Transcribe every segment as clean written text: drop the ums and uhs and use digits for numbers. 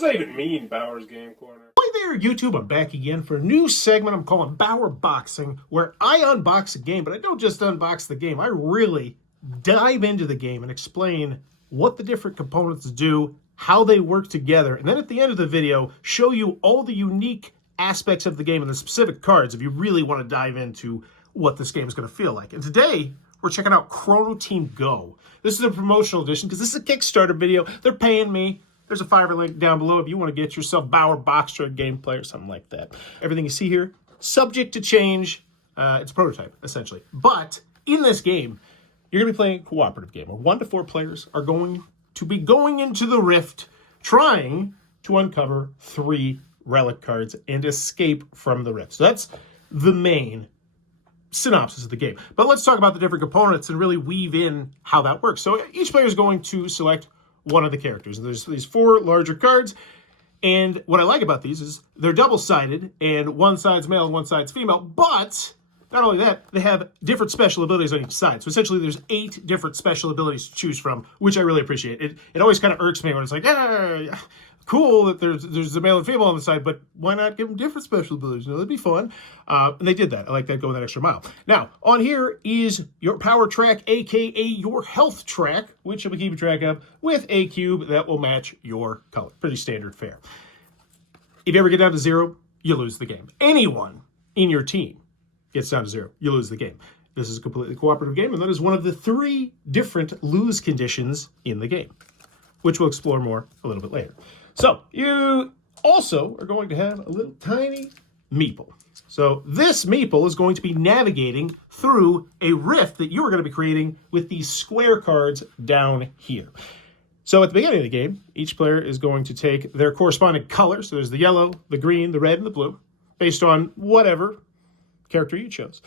does that even mean, Bauer's Game Corner? Hi there, YouTube. I'm back again for a new segment I'm calling Bauer Boxing, where I unbox a game, but I don't just unbox the game. I really dive into the game and explain what the different components do, how they work together, and then at the end of the video, show you all the unique aspects of the game and the specific cards if you really want to dive into what this game is going to feel like. And today, we're checking out Chrono Team Go. This is a promotional edition because this is a Kickstarter video. They're paying me. There's a Fiverr link down below if you want to get yourself Bauer Boxer gameplay or something like that. Everything you see here, subject to change. It's a prototype, essentially. But in this game, you're going to be playing a cooperative game where 1 to 4 players are going to be going into the rift, trying to uncover 3 relic cards and escape from the rift. So that's the main synopsis of the game. But let's talk about the different components and really weave in how that works. So each player is going to select one of the characters. And there's these 4 larger cards. And what I like about these is they're double-sided, and one side's male and one side's female. But not only that, they have different special abilities on each side. So essentially there's 8 different special abilities to choose from, which I really appreciate. It always kind of irks me when it's like, cool that there's a male and female on the side, but why not give them different special abilities? You know, that'd be fun. And they did that. I like that, going that extra mile. Now, on here is your power track, aka your health track, which you'll be keeping track of with a cube that will match your color. Pretty standard fare. If you ever get down to 0, you lose the game. Anyone in your team gets down to 0, you lose the game. This is a completely cooperative game, and that is one of the 3 different lose conditions in the game, which we'll explore more a little bit later. So you also are going to have a little tiny meeple. So this meeple is going to be navigating through a rift that you are going to be creating with these square cards down here. So at the beginning of the game, each player is going to take their corresponding color. So there's the yellow, the green, the red, and the blue, based on whatever character you chose.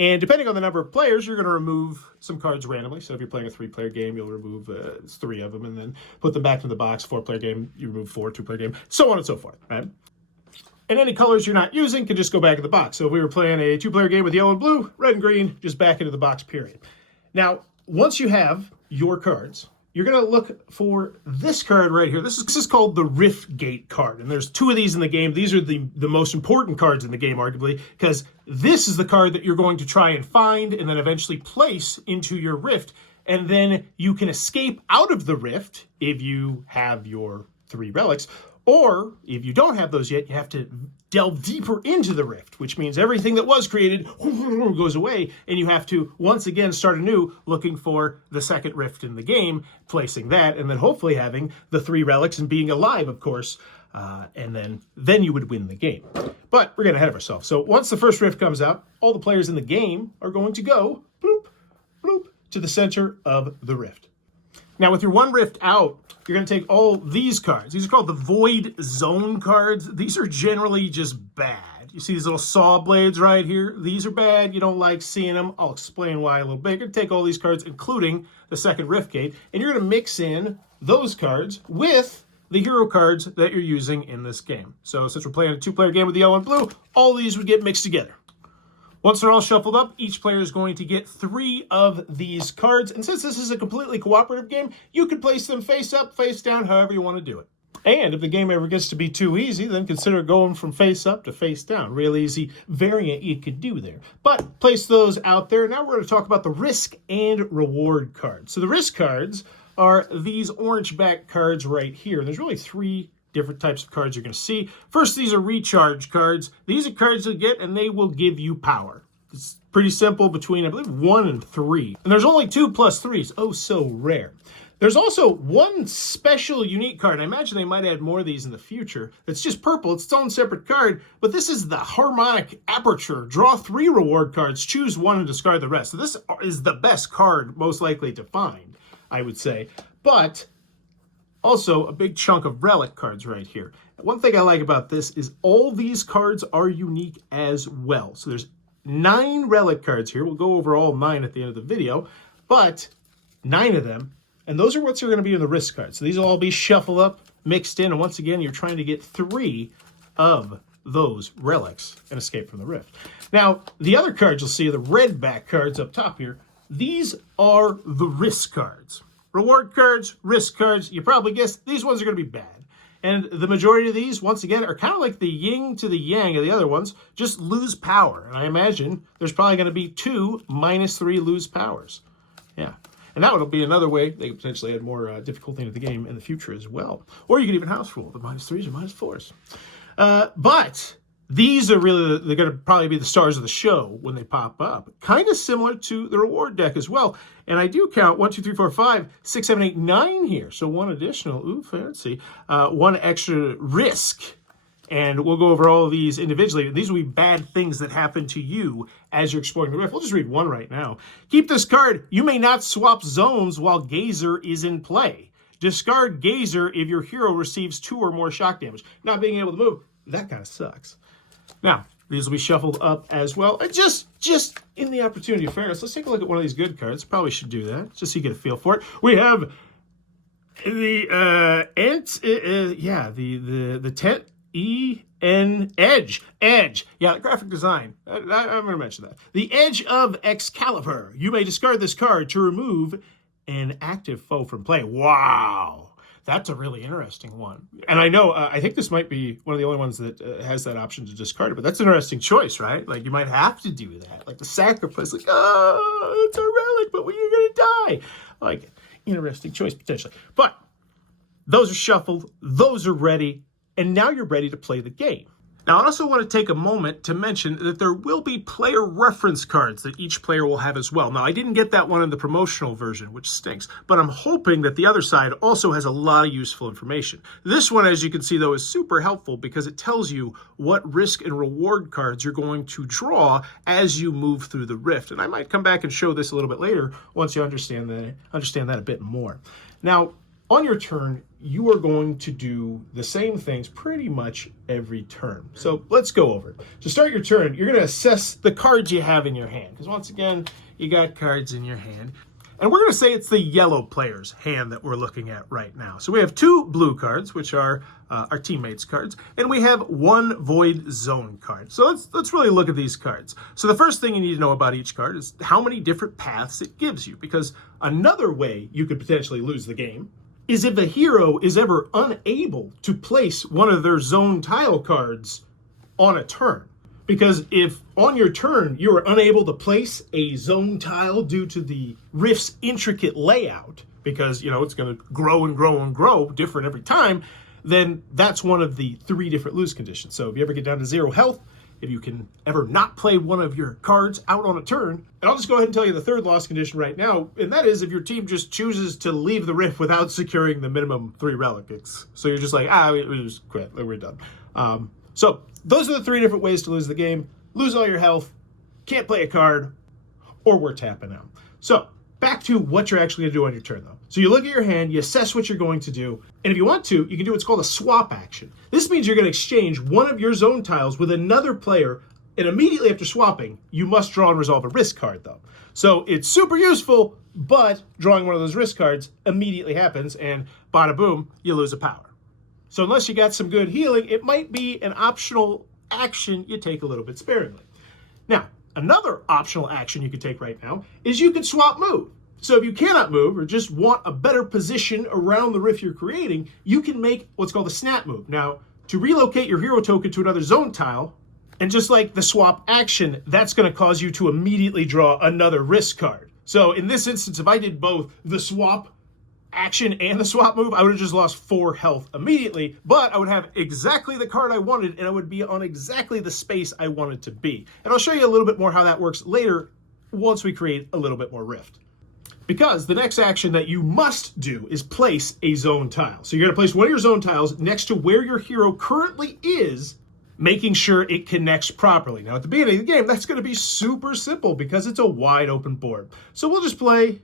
And depending on the number of players, you're going to remove some cards randomly. So if you're playing a 3-player game, you'll remove 3 of them and then put them back in the box. 4-player game, you remove 4, 2-player game, so on and so forth, right? And any colors you're not using can just go back in the box. So if we were playing a 2-player game with yellow and blue, red and green, just back into the box, period. Now, once you have your cards, you're going to look for this card right here. This is called the Rift Gate card. And there's 2 of these in the game. These are the most important cards in the game, arguably, because this is the card that you're going to try and find and then eventually place into your rift. And then you can escape out of the rift if you have your 3 relics. Or if you don't have those yet, you have to delve deeper into the rift, which means everything that was created goes away, and you have to once again start anew, looking for the second rift in the game, placing that, and then hopefully having the 3 relics and being alive, of course, and then you would win the game. But we're getting ahead of ourselves. So once the first rift comes out, all the players in the game are going to go bloop, bloop, to the center of the rift. Now, with your 1 rift out, you're going to take all these cards. These are called the Void Zone cards. These are generally just bad. You see these little saw blades right here? These are bad. You don't like seeing them. I'll explain why a little bit. You're going to take all these cards, including the second Rift Gate, and you're going to mix in those cards with the hero cards that you're using in this game. So since we're playing a 2-player game with yellow and blue, all these would get mixed together. Once they're all shuffled up, each player is going to get 3 of these cards. And since this is a completely cooperative game, you can place them face up, face down, however you want to do it. And if the game ever gets to be too easy, then consider going from face up to face down. Real easy variant you could do there. But place those out there. Now we're going to talk about the risk and reward cards. So the risk cards are these orange back cards right here. There's really 3 different types of cards you're going to see. First, these are recharge cards. These are cards you'll get, and they will give you power. It's pretty simple between, I believe, 1 and 3. And there's only 2 plus 3s. Oh, so rare. There's also 1 special unique card. I imagine they might add more of these in the future. It's just purple. It's its own separate card. But this is the Harmonic Aperture. Draw 3 reward cards. Choose 1 and discard the rest. So this is the best card most likely to find, I would say. But also, a big chunk of relic cards right here. One thing I like about this is all these cards are unique as well. So there's 9 relic cards here. We'll go over all 9 at the end of the video, but 9 of them, and those are what's going to be in the risk cards. So these will all be shuffled up, mixed in, and once again, you're trying to get 3 of those relics and escape from the rift. Now, the other cards you'll see are the red back cards up top here. These are the risk cards. Reward cards, risk cards, you probably guessed these ones are going to be bad. And the majority of these, once again, are kind of like the yin to the yang of the other ones, just lose power. And I imagine there's probably going to be 2 -3 lose powers. Yeah. And that would be another way they could potentially add more difficulty into the game in the future as well. Or you could even house rule the -3s or -4s. But these are really, they're going to probably be the stars of the show when they pop up. Kind of similar to the reward deck as well. And I do count 1, 2, 3, 4, 5, 6, 7, 8, 9 here. So 1 additional, ooh, fancy, 1 extra risk. And we'll go over all of these individually. These will be bad things that happen to you as you're exploring the rift. We'll just read 1 right now. Keep this card. You may not swap zones while Gazer is in play. Discard Gazer if your hero receives 2 or more shock damage. Not being able to move, that kind of sucks. Now, these will be shuffled up as well. And just in the opportunity of fairness, let's take a look at one of these good cards. Probably should do that, just so you get a feel for it. We have the Tent Edge. Yeah, the graphic design. I'm going to mention that. The Edge of Excalibur. You may discard this card to remove an active foe from play. Wow. That's a really interesting one. And I know, I think this might be one of the only ones that has that option to discard it, but that's an interesting choice, right? Like, you might have to do that. Like, the sacrifice, like, oh, it's a relic, but you're going to die. Like, interesting choice, potentially. But those are shuffled, those are ready, and now you're ready to play the game. Now, I also want to take a moment to mention that there will be player reference cards that each player will have as well. Now, I didn't get that one in the promotional version, which stinks, but I'm hoping that the other side also has a lot of useful information. This one, as you can see, though, is super helpful because it tells you what risk and reward cards you're going to draw as you move through the rift. And I might come back and show this a little bit later once you understand that a bit more. Now, on your turn, you are going to do the same things pretty much every turn. So let's go over it. To start your turn, you're going to assess the cards you have in your hand. Because once again, you got cards in your hand. And we're going to say it's the yellow player's hand that we're looking at right now. So we have 2 blue cards, which are our teammates' cards. And we have 1 void zone card. So let's really look at these cards. So the first thing you need to know about each card is how many different paths it gives you. Because another way you could potentially lose the game is if a hero is ever unable to place one of their zone tile cards on a turn. Because if on your turn you are unable to place a zone tile due to the rift's intricate layout, because it's going to grow and grow and grow different every time, then that's one of the 3 different lose conditions. So if you ever get down to 0 health, if you can ever not play one of your cards out on a turn, and I'll just go ahead and tell you the 3rd loss condition right now, and that is if your team just chooses to leave the rift without securing the minimum 3 relics. So you're just like, we just quit, we're done. So those are the 3 different ways to lose the game. Lose all your health, can't play a card, or we're tapping out. So back to what you're actually going to do on your turn, though. So you look at your hand, you assess what you're going to do, and if you want to, you can do what's called a swap action. This means you're going to exchange one of your zone tiles with another player, and immediately after swapping, you must draw and resolve a risk card, though. So it's super useful, but drawing one of those risk cards immediately happens, and bada boom, you lose a power. So unless you got some good healing, it might be an optional action you take a little bit sparingly. Now, another optional action you could take right now is you could swap move. So if you cannot move or just want a better position around the rift you're creating, you can make what's called a snap move. Now, to relocate your hero token to another zone tile, and just like the swap action, that's going to cause you to immediately draw another risk card. So in this instance, if I did both the swap action and the swap move, I would have just lost 4 health immediately, but I would have exactly the card I wanted, and I would be on exactly the space I wanted to be. And I'll show you a little bit more how that works later once we create a little bit more rift. Because the next action that you must do is place a zone tile. So you're going to place one of your zone tiles next to where your hero currently is, making sure it connects properly. Now, at the beginning of the game, that's going to be super simple because it's a wide open board. So we'll just play.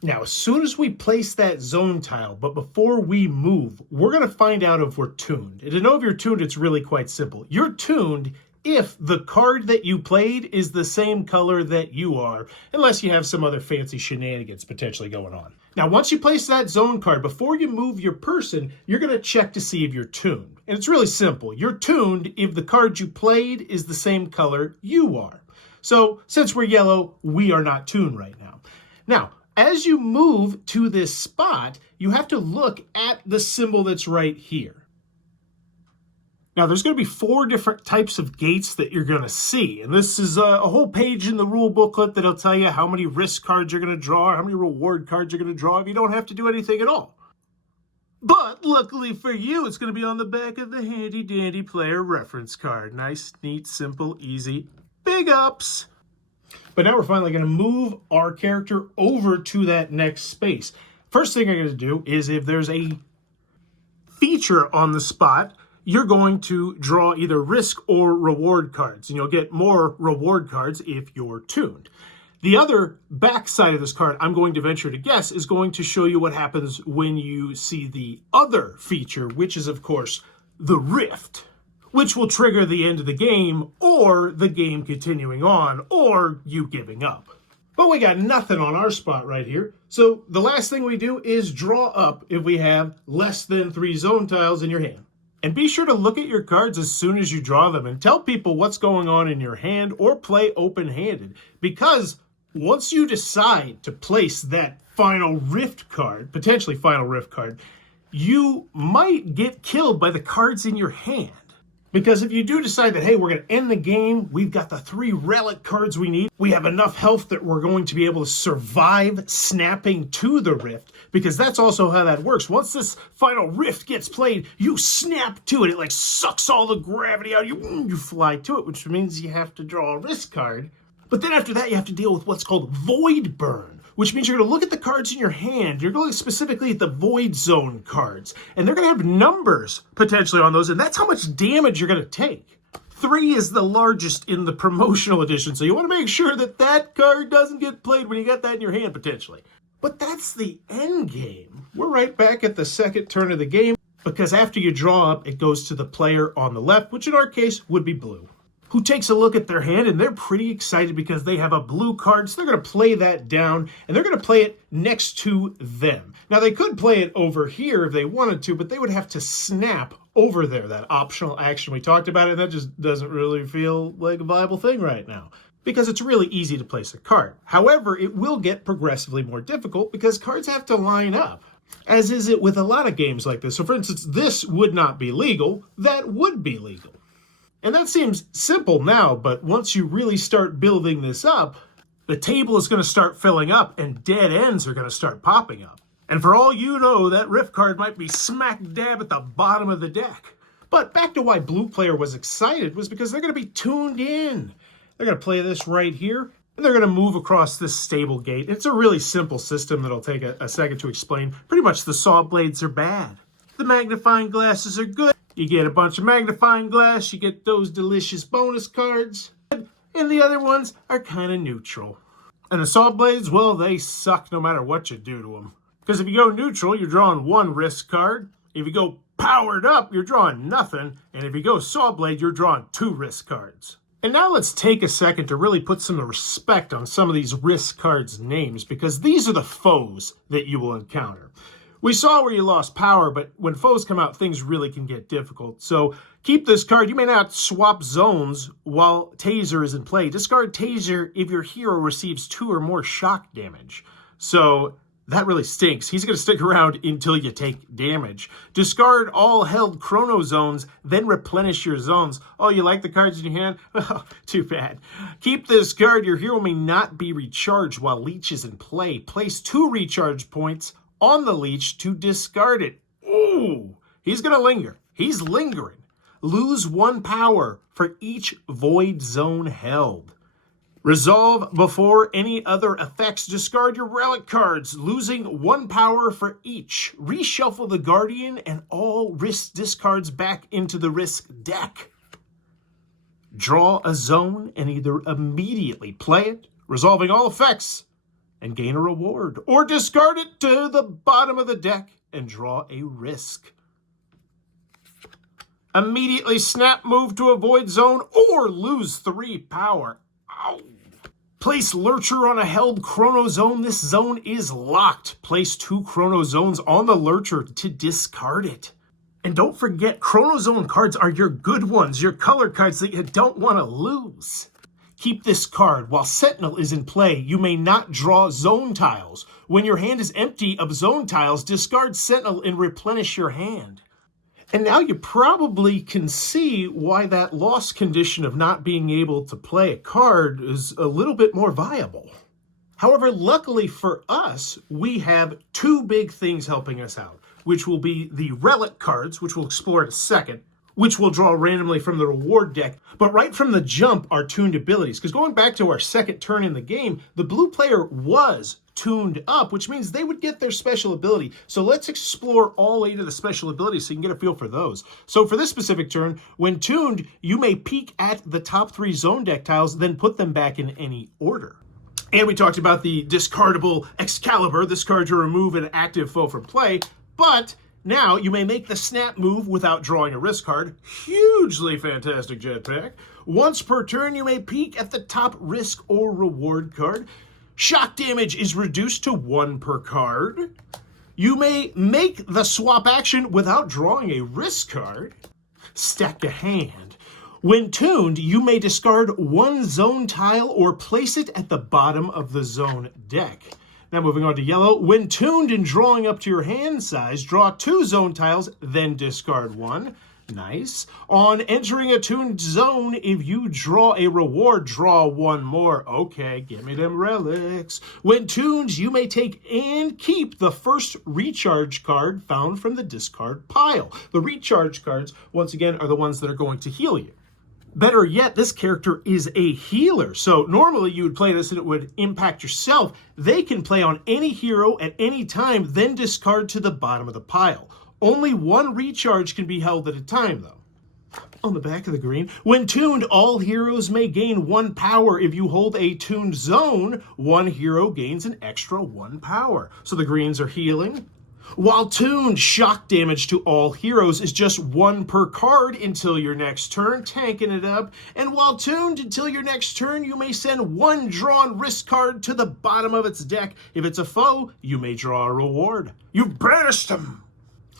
Now, as soon as we place that zone tile, but before we move, we're going to find out if we're tuned. And to know if you're tuned, it's really quite simple. You're tuned if the card that you played is the same color that you are, unless you have some other fancy shenanigans potentially going on. Now, once you place that zone card, before you move your person, you're going to check to see if you're tuned. And it's really simple. You're tuned if the card you played is the same color you are. So, since we're yellow, we are not tuned right now. Now, as you move to this spot, you have to look at the symbol that's right here. Now, there's going to be 4 different types of gates that you're going to see. And this is a whole page in the rule booklet that'll tell you how many risk cards you're going to draw, how many reward cards you're going to draw if you don't have to do anything at all. But luckily for you, it's going to be on the back of the handy-dandy player reference card. Nice, neat, simple, easy. Big ups! But now we're finally going to move our character over to that next space. First thing I'm going to do is if there's a feature on the spot, you're going to draw either risk or reward cards, and you'll get more reward cards if you're tuned. The other back side of this card, I'm going to venture to guess, is going to show you what happens when you see the other feature, which is, of course, the Rift, which will trigger the end of the game, or the game continuing on, or you giving up. But we got nothing on our spot right here, so the last thing we do is draw up if we have less than 3 zone tiles in your hand. And be sure to look at your cards as soon as you draw them and tell people what's going on in your hand or play open-handed. Because once you decide to place that final Rift card, potentially final Rift card, you might get killed by the cards in your hand. Because if you do decide that, hey, we're going to end the game, we've got the 3 relic cards we need, we have enough health that we're going to be able to survive snapping to the Rift, because that's also how that works. Once this final Rift gets played, you snap to it. It like sucks all the gravity out of you. You fly to it, which means you have to draw a risk card. But then after that, you have to deal with what's called Void Burn, which means you're going to look at the cards in your hand. You're going to look specifically at the Void Zone cards, and they're going to have numbers potentially on those, and that's how much damage you're going to take. 3 is the largest in the promotional edition, so you want to make sure that that card doesn't get played when you got that in your hand, potentially. But that's the end game. We're right back at the second turn of the game, because after you draw up, it goes to the player on the left, which in our case would be blue, who takes a look at their hand, and they're pretty excited because they have a blue card, so they're going to play that down, and they're going to play it next to them. Now, they could play it over here if they wanted to, but they would have to snap over there, that optional action we talked about, and that just doesn't really feel like a viable thing right now, because it's really easy to place a card. However, it will get progressively more difficult because cards have to line up, as is it with a lot of games like this. So, for instance, this would not be legal, that would be legal. And that seems simple now, but once you really start building this up, the table is going to start filling up and dead ends are going to start popping up. And for all you know, that Rift card might be smack dab at the bottom of the deck. But back to why blue player was excited was because they're going to be tuned in. They're going to play this right here, and they're going to move across this stable gate. It's a really simple system that'll take a second to explain. Pretty much the saw blades are bad. The magnifying glasses are good. You get a bunch of magnifying glass, you get those delicious bonus cards, and the other ones are kind of neutral. And the saw blades, well, they suck no matter what you do to them. Because if you go neutral, you're drawing 1 risk card. If you go powered up, you're drawing nothing. And if you go saw blade, you're drawing 2 risk cards. And now let's take a second to really put some respect on some of these risk cards' names, because these are the foes that you will encounter. We saw where you lost power, but when foes come out, things really can get difficult. So keep this card. You may not swap zones while Taser is in play. Discard Taser if your hero receives 2 or more shock damage. So that really stinks. He's going to stick around until you take damage. Discard all held Chrono Zones, then replenish your zones. Oh, you like the cards in your hand? Oh, too bad. Keep this card. Your hero may not be recharged while Leech is in play. Place 2 recharge points on the Leech to discard it. Ooh, he's going to linger. He's lingering. Lose 1 power for each Void Zone held. Resolve before any other effects. Discard your relic cards, losing 1 power for each. Reshuffle the Guardian and all risk discards back into the risk deck. Draw a zone and either immediately play it, resolving all effects, and gain a reward, or discard it to the bottom of the deck and draw a risk. Immediately snap move to a Void Zone or lose 3 power. Ow. Place Lurcher on a held Chrono Zone. This zone is locked. Place 2 Chrono Zones on the Lurcher to discard it. And don't forget, Chrono Zone cards are your good ones, your color cards that you don't want to lose. Keep this card. While Sentinel is in play, you may not draw zone tiles. When your hand is empty of zone tiles, discard Sentinel and replenish your hand. And now you probably can see why that loss condition of not being able to play a card is a little bit more viable. However, luckily for us, we have two big things helping us out, which will be the relic cards, which we'll explore in a second, which we'll draw randomly from the reward deck. But right from the jump are tuned abilities, because going back to our second turn in the game, the blue player was tuned up, which means they would get their special ability. So let's explore all 8 of the special abilities so you can get a feel for those. So for this specific turn, when tuned, you may peek at the top 3 zone deck tiles, then put them back in any order. And we talked about the discardable Excalibur, this card to remove an active foe from play, but now you may make the snap move without drawing a risk card. Hugely fantastic jetpack. Once per turn, you may peek at the top risk or reward card. Shock damage is reduced to 1 per card. You may make the swap action without drawing a risk card. Stack a hand. When tuned, you may discard 1 zone tile or place it at the bottom of the zone deck. Now moving on to yellow. When tuned and drawing up to your hand size, draw 2 zone tiles, then discard 1. Nice. On entering a tuned zone, if you draw a reward, draw 1 more. Okay, give me them relics. When tuned, you may take and keep the first recharge card found from the discard pile. The recharge cards, once again, are the ones that are going to heal you. Better yet, this character is a healer. So normally you would play this and it would impact yourself. They can play on any hero at any time, then discard to the bottom of the pile. Only 1 recharge can be held at a time, though. On the back of the green, when tuned, all heroes may gain 1 power. If you hold a tuned zone, 1 hero gains an extra 1 power. So the greens are healing. While tuned, shock damage to all heroes is just 1 per card until your next turn, tanking it up. And while tuned until your next turn, you may send 1 drawn risk card to the bottom of its deck. If it's a foe, you may draw a reward. You've banished them!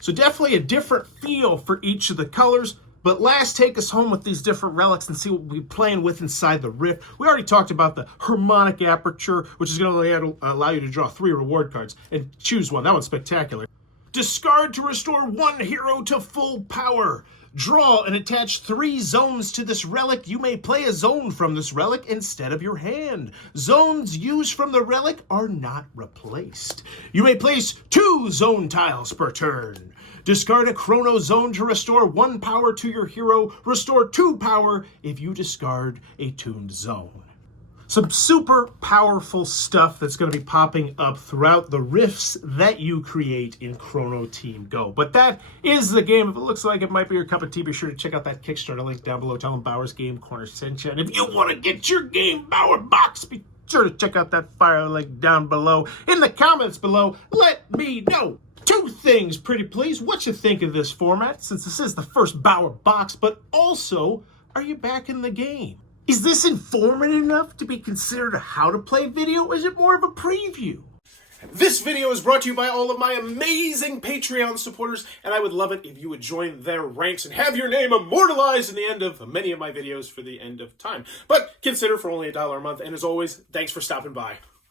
So definitely a different feel for each of the colors. But last, take us home with these different relics and see what we'll be playing with inside the rift. We already talked about the harmonic aperture, which is going to allow you to draw 3 reward cards and choose one. That one's spectacular. Discard to restore 1 hero to full power. Draw and attach 3 zones to this relic. You may play a zone from this relic instead of your hand. Zones used from the relic are not replaced. You may place 2 zone tiles per turn. Discard a chrono zone to restore 1 power to your hero. Restore 2 power if you discard a tuned zone. Some super powerful stuff that's going to be popping up throughout the rifts that you create in Chrono Team Go. But that is the game. If it looks like it might be your cup of tea, be sure to check out that Kickstarter link down below. Tell them Bauer's Game Corner sent you. And if you want to get your game Bauer box, be sure to check out that fire link down below. In the comments below, let me know 2 things, pretty please. What you think of this format, since this is the first Bauer box, but also, are you back in the game? Is this informative enough to be considered a how to play video, or is it more of a preview? This video is brought to you by all of my amazing Patreon supporters, and I would love it if you would join their ranks and have your name immortalized in the end of many of my videos for the end of time. But consider for only $1 a month, and as always, thanks for stopping by.